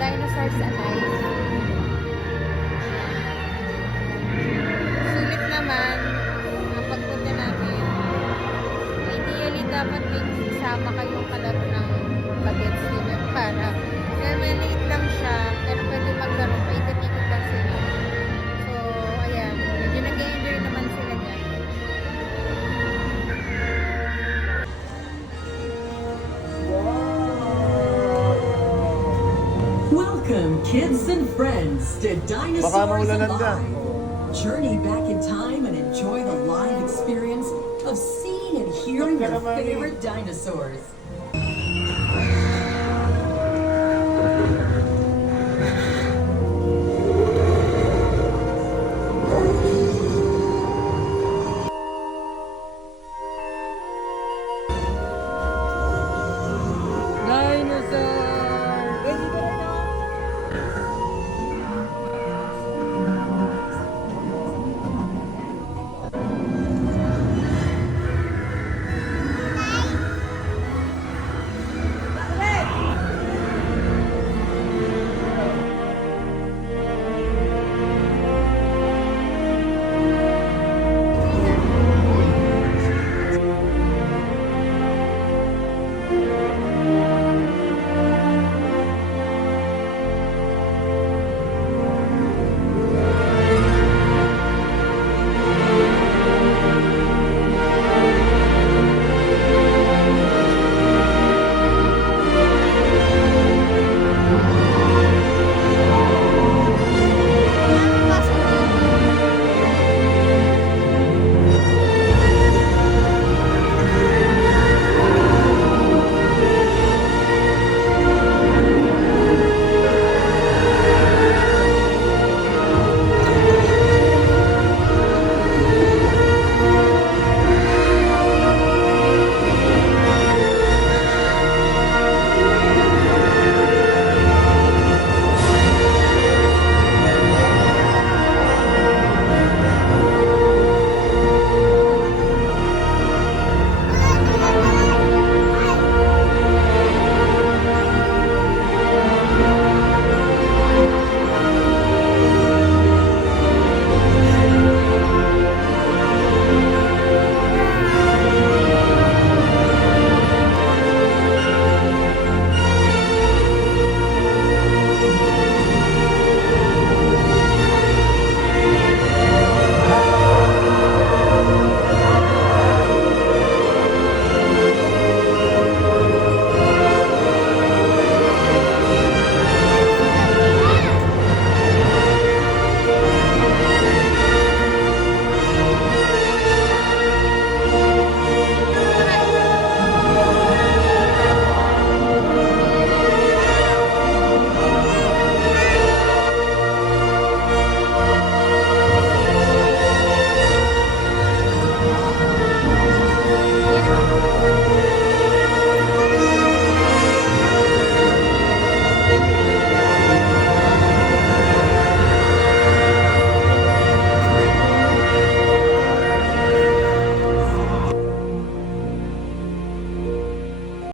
Dinosaurs Alive. Sulit naman ang pagpunta natin. Ideally, dapat may sama kayong kalaro ng bagets nila para dahil maliit lang siya, pero pwede maglaro, paikot-ikot lang sila. So, ayan. Medyo nag-enjoy naman sila dyan. Welcome, kids and friends, to Baka Dinosaurs maulanan dyan. Alive. Journey back in time and enjoy the live experience of seeing and hearing your favorite dinosaurs.